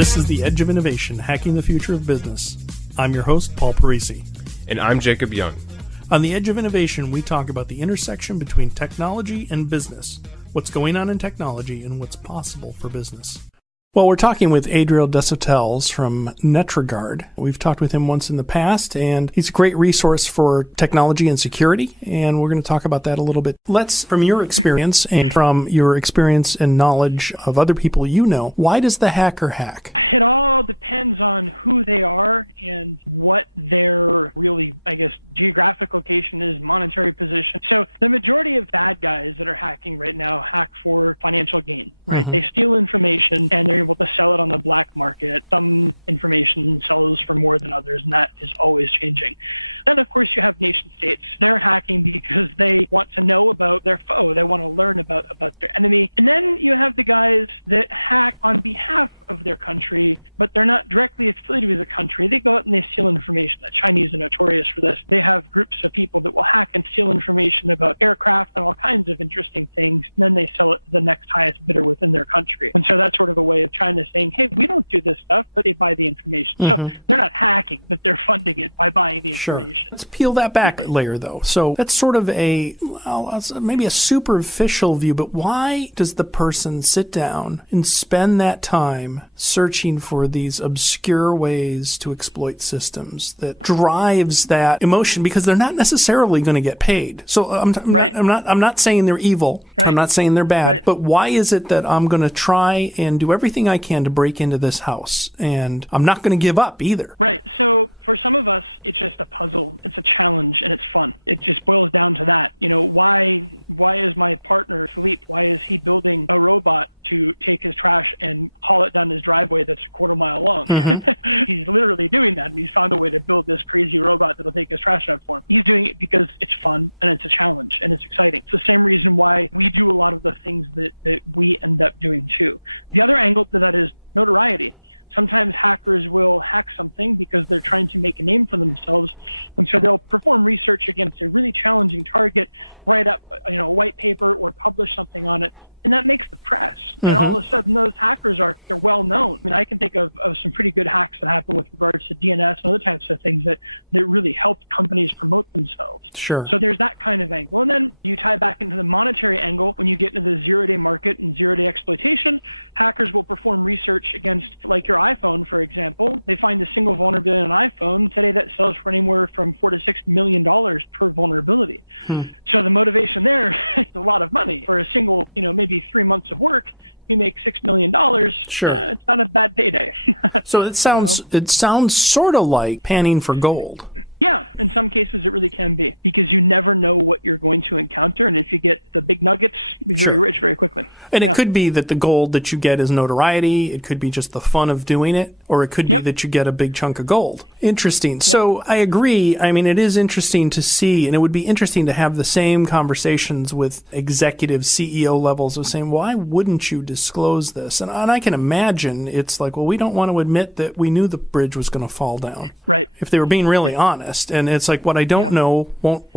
This is The Edge of Innovation, Hacking the Future of Business. I'm your host, Paul Parisi. And I'm Jacob Young. On The Edge of Innovation, we talk about the intersection between technology and business, what's going on in technology, and what's possible for business. Well, we're talking with Adriel Desautels from Netragard. We've talked with him once in the past, and he's a great resource for technology and security, and we're going to talk about that a little bit. Let's, from your experience and from your experience and knowledge of other people you know, why does the hacker hack? It all depends on who they are and what their really, geographic location is, monetary position. So the majority of bad guys that are hacking right now hack for financial gain, right? Mm-hmm. They steal information and they're able to sell it on the black market. Some information sells for more than others, and that is always changing. Then, of course, you have nation states. They're hacking because they want to know about their foe. They want to learn about their enemy. And then you have the guys that hack on behalf of their country, but they're not directly affiliated with the country. They go out and they steal information. The Chinese are notorious for this. They have groups of people that will hack and steal information about aircraft and all kinds of interesting things, and then they sell it to the next highest bidder within their country. And so that's sort of a way of China saying, hey, we don't do this stuff, but they buy the information. Mm-hmm. So they're not hacking, but they're funding it by buying the information. Sure. Let's peel that back a layer, though. So that's sort of maybe a superficial view, but why does the person sit down and spend that time searching for these obscure ways to exploit systems that drives that emotion? Because they're not necessarily going to get paid. So I'm not saying they're evil. Right. I'm not saying they're bad. Right. But why is it that I'm going to try and do everything I can to break into this house, and I'm not going to give up either? Right. So for some of us, it's just a puzzle. It's a challenge, and it's fun. It just boils down to that. Why is my partner, Philippe, why is he building a robot to take his trash and haul it down his driveway that's a quarter mile long? Mm-hmm. He's literally doing that, and he's found a way to build this crazy robot that'll take his trash out for him. He's doing it because it's fun, and it's a challenge, and it's exciting. It's the same reason why we do a lot of the things that we end up doing too. The other angle to that is notoriety. Sometimes hackers will hack something because they're trying to make a name for themselves, and so they'll perform research against a really challenging target, write up a white paper or publish something on it, and that makes the press. Mm-hmm. And all of a sudden, those hackers they're well known. I mean, I can think of some pretty good hacks that happen with regards to DNS and other types of things that really help companies promote themselves. Sure. So there's that kind of angle. And then you tie back into the monetary angle. When you get into the zero-day market and zero-day exploitation, hackers will perform research against, like your iPhone, for example. They find a single vulnerability in an iPhone. Today, that sells for anywhere from $4 to $6 million per vulnerability. So the motivation there is a lot of money. For a single, maybe 3 months of work, you make $6 million. Sure. It's not a bad payday. So it sounds sort of like panning for gold. Yeah, in some cases it really can be, because you never know what you're going to encounter, and if you get the big nuggets, you're very rich very quickly. And it could be that the gold that you get is notoriety, it could be just the fun of doing it, or it could be that you get a big chunk of gold. Interesting. Yep. So I agree. I mean, it is interesting to see, and it would be interesting to have the same conversations with executive CEO levels of saying, why wouldn't you disclose this? And I can imagine it's like, well, we don't want to admit that we knew the bridge was going to fall down. Right. If they were being really honest. And it's like, what I don't know,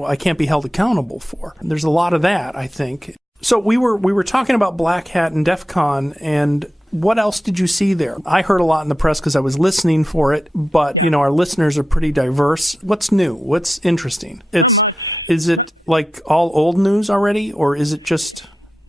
I can't be held accountable for. And there's a lot of that, I think. So we were talking about Black Hat and DEF CON, and what else did you see there? I heard a lot in the press because I was listening for it, but our listeners are pretty diverse. What's new? What's interesting? Not much. Is it like all old news already, or is it just...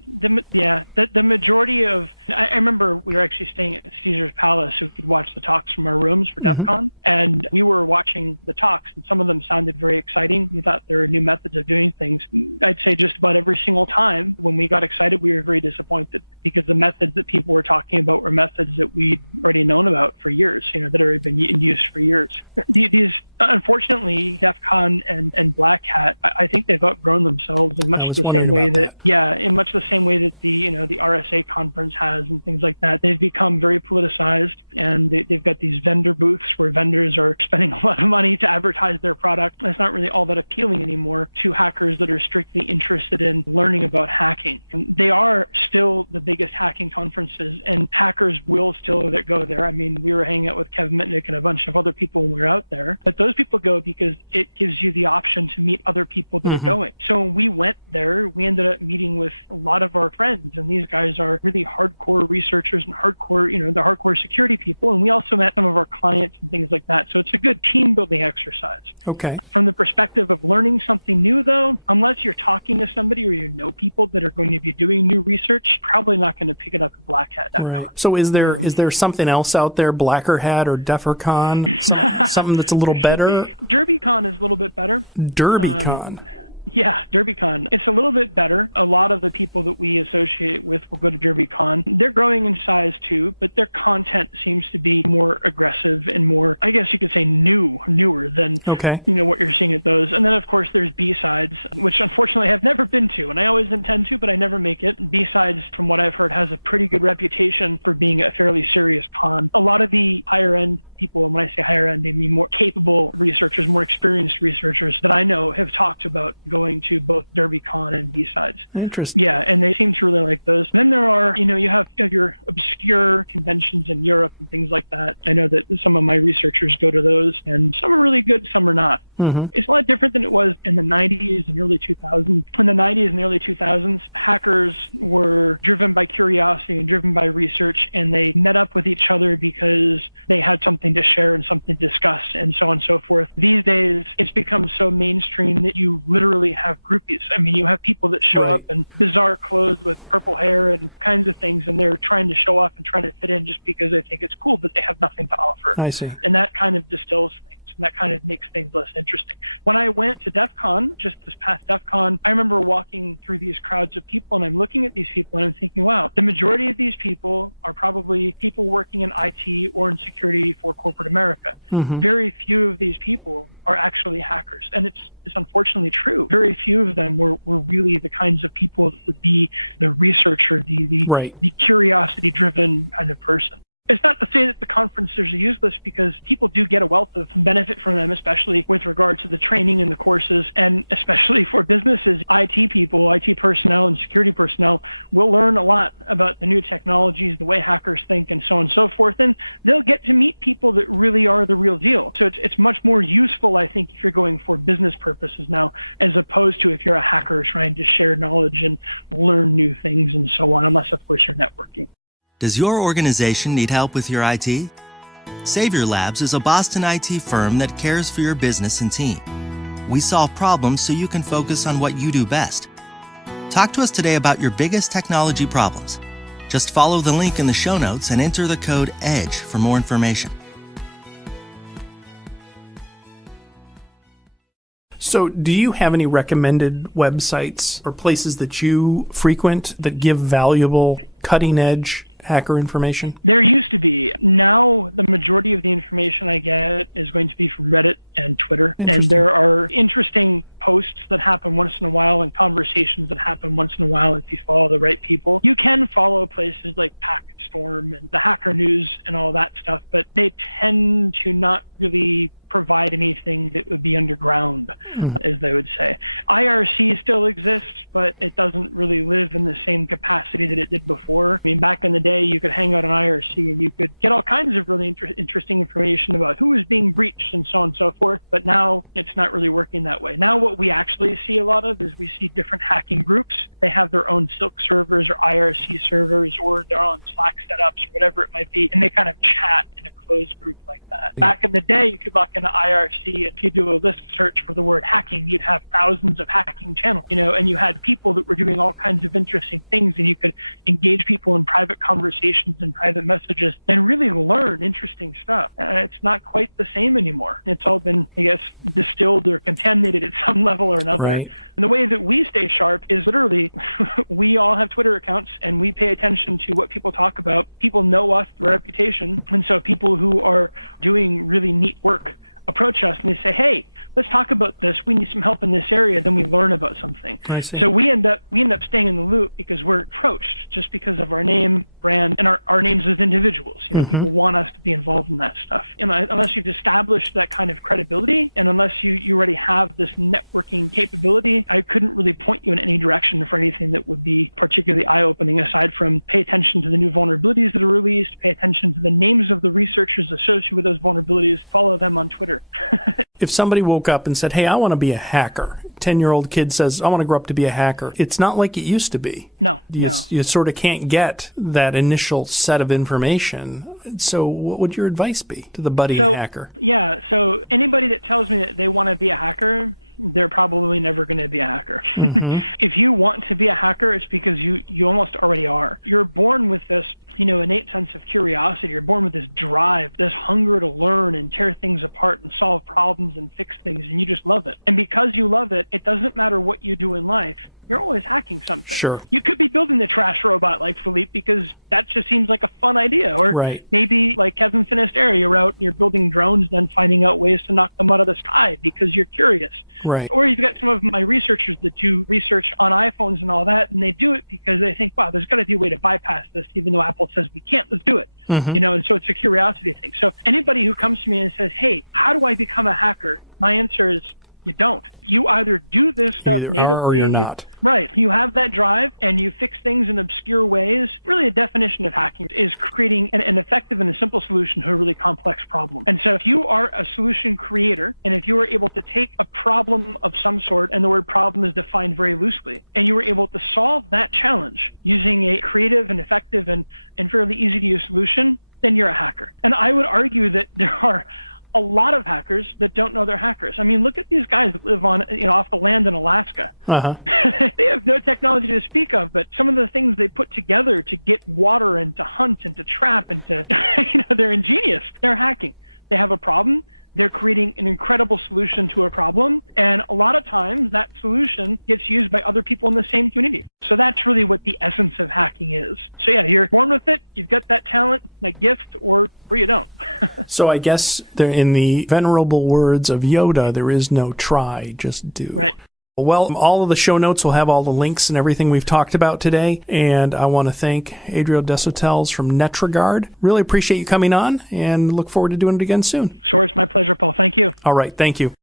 The majority of, I remember we were actually staying at Caesar's Palace, so we could watch the talks from our rooms for DEF CON, and we were watching the talks, and some of them sounded very exciting. We thought there were new methods of doing things. I'd say just about every single time when we got excited, we were very disappointed, because the methods that people were talking about were methods that we'd already known about for years, that had already been in use for years. These, unfortunately, DEF CON and Black Hat, I think they've outgrown themselves in much the same way in much the same way that the RSA conference has and things like that. They've become very politicized, and they've got these vendor booths where vendors are spending a lot of money to advertise their product. It's not really all that appealing anymore to hackers that are strictly interested in learning about hacking. And they are still the biggest hacking conferences, and hackers will still go there. I mean, we were hanging out with Kevin Mitnick and a bunch of other people when we were out there, but those people go because it gives you the option to meet other people that are going. So when we went there, we ended up meeting with a lot of our friends, and these guys are really hardcore hardcore researchers and hardcore, the hardcore security people. And we also met some of our clients and things like that. So it's a good team building exercise. Okay. From the perspective of learning something new, though, unless you're talking to somebody or you know people that are going to be doing new research, probably not going to pick it up at Black Hat. Right. So is there something else out there, Blacker Hat or DEFRCON, something that's a little better? DerbyCon is a little bit better. DerbyCon. Yeah, DerbyCon. It's a little bit better. A lot of the people that we associate with will go to DerbyCon. They're growing in size too, but their content seems to be more aggressive and more, I guess you could say, newer than what you're seeing at those. And then, of course, there's B-Sides, which unfortunately I've never been to, and I always intend to, but I never make it. B-Sides, from what I've heard, has a pretty good reputation for being a fairly serious con. A lot of the higher-end people, and when I say higher end, I mean more capable researchers, more experienced researchers that I know have talked about going to both DerbyCon and B-Sides. Interesting. Yeah, and they seem to really like those. Then there are, you have your obscure conventions in Europe and things like that. I know that some of my researchers go to those, and some are really good, some are not. Mm-hmm. It's a lot different than it was in the 90s and early 2000s. In the 90s and the early 2000s, hackers were driven by curiosity and driven by research, and they met up with each other because they had something to share and something to discuss and so on and so forth. These days, it's become so mainstream that you literally have groupies. I mean, you have people that show up in bizarre clothes with purple hair and kinds of things, and they're trying to show off and trying to fit in just because they think it's cool, but they have nothing to offer. I see. And that kind of distills things. And that kind of makes things less interesting. When I went to DEF CON, just this past DEF CON, I remember walking through these crowds of people, and I'm looking at these people and I'm thinking, wow, the majority of these people are probably people working in IT or in security for corporate America. Mm-hmm. Very few of these people are actually hackers. And it's unfortunately true. Very few of them were really the kinds of people that would be the researcher, the curiosity-driven kind of person. It's not to say that the conferences are useless, because people do get a wealth of benefit from them, especially with regard to the training and the courses, and especially for businesses. IT people, IT personnel, and security personnel will learn a lot about the new technologies, the way hackers think, and so on and so forth, and they'll get to meet people that really are the real deal. So it's much more useful, I think, if you're going for business purposes now, as opposed to if you're a hacker trying to share knowledge and learn new things and so on, unless, of course, you're networking. Does your organization need help with your IT? Savior Labs is a Boston IT firm that cares for your business and team. We solve problems so you can focus on what you do best. Talk to us today about your biggest technology problems. Just follow the link in the show notes and enter the code EDGE for more information. So do you have any recommended websites or places that you frequent that give valuable, cutting-edge hacker information? There used to be. Now, the majority of the information I get is going to be from Reddit and Twitter. And there are interesting posts that happen once in a while and conversations that happen once in a while if you follow the right people. You can follow places like PacketStorm and the Hacker News and all that stuff, but they tend to not really provide anything that would be underground, as they would say. IRC still exists, but it doesn't really live in the same capacity that it did before. I mean, back in the day, you could hang out on IRC and you could get all kinds of really interesting information about who is being breached and so on and so forth, but now it's not really working that way. Now what we actually see a lot of is we see different hacking groups. They have their own Silk servers or IRC servers or their own Slack setups or whatever it might be, and they kind of chat in a closed group like that. Back in the day, you could log into IRC, and if you do a list search for the word hacking, you'd have thousands of hacking channels, and you had people that were doing all kinds of interesting things, and you could engage people in private conversations and private messages and really learn interesting stuff. It's not quite the same anymore. It's all been, I guess, distilled or contaminated at some level or another. Right. And the way that we stay sharp is literally we all have Twitter accounts and we pay attention to what people talk about. People know us through our reputation. And so people who are doing really neat work approach us and they say, hey, let's talk about this. We need some help in this area. Then we learn about something. So we end up staying in the loop because we're approached just because of our name, brand, and our names as individuals. People want us to be involved in that stuff. Unless you've established that kind of credibility and unless you already have this networking capability, I couldn't really point you in any direction for anything that would be particularly eye-opening aside from pay attention to the new vulnerabilities that are released, pay attention to the names of the researchers associated with those vulnerabilities, follow them on Twitter. If somebody will woke up and said, hey, I want to be a hacker. 10-year-old kid says, I want to grow up to be a hacker. It's not like it used to be. No. You sort of can't get that initial set of information. So what would your advice be to the budding hacker? Yeah, so anybody that tells me that they want to be a hacker, they're probably never going to be a hacker. Mm-hmm. If you want to be a hacker, it's because you almost already are. You're born with this, innate sense of curiosity. You're born with this drive, this hunger to learn and tear things apart and solve problems and fix things, and you just love it. And because you love it, it doesn't matter what you do in life. You're always hacking something. Sure. You could be building the trash robot like Philippe because that just seems like a fun idea. Or maybe like Kevin Finisterre, you're out and you're building drones, then finding out ways to knock them out of the sky because you're curious. Right. Or you've got some of my researchers that do research on iPhones and all that, and they do it because they think, wow, there's got to be a way to bypass this, even though Apple says we can't. Let's do it. Mm-hmm. And so it's a curiosity thing. So anybody who comes to me and says, hey, how do I become a hacker? My answer is, you don't. You either do this stuff natively, or you're not. Right. You have that drive and you fix things in obscure ways. Really, a definition of hacking is creating an effective and a simple solution to a really complex problem. And so if you are a solution creator, and if you are able to take a problem of some sort, and the word problem is defined very loosely, and you were able to solve that challenge using a creative and effective and fairly easy to use solution, then you're a hacker. And I would argue that there are a lot of hackers that don't know they're hackers. I mean, look at these guys that live on, off the land in Alaska. Uh-huh. They have no technology to speak of, but some of the things they put together to get water and to hunt and to trap and to, they're ingenious. They're hacking. They have a problem. They're creating an incredible solution to a problem. And a lot of times that solution gets used by other people in the same community. So that's really what the essence of hacking is. So yeah, you're born with it. You've got that talent, that gift, or you don't. So I guess in the venerable words of Yoda, there is no try, just do. Right. Well, all of the show notes will have all the links and everything we've talked about today. And I want to thank Adriel Desautels from Netragard. Really appreciate you coming on and look forward to doing it again soon. Sure, it's my pleasure, Paul. Thank you. All right. Thank you.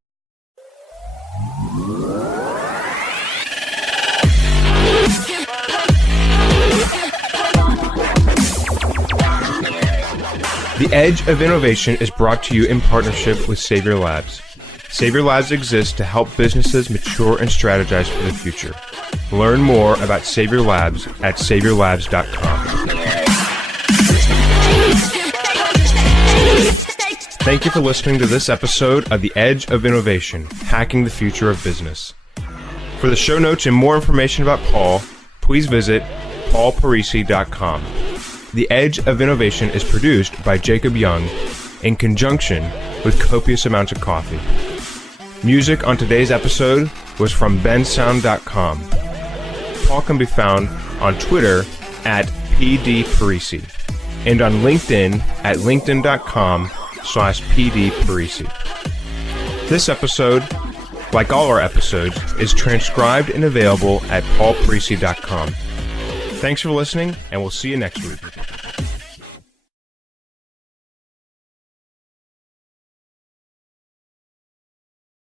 The Edge of Innovation is brought to you in partnership with Savior Labs. Savior Labs exists to help businesses mature and strategize for the future. Learn more about Savior Labs at saviorlabs.com. Thank you for listening to this episode of The Edge of Innovation, Hacking the Future of Business. For the show notes and more information about Paul, please visit paulparisi.com. The Edge of Innovation is produced by Jacob Young in conjunction with copious amounts of coffee. Music on today's episode was from bensound.com. Paul can be found on Twitter at pdparisi and on LinkedIn at linkedin.com/pdparisi. This episode, like all our episodes, is transcribed and available at paulparisi.com. Thanks for listening, and we'll see you next week.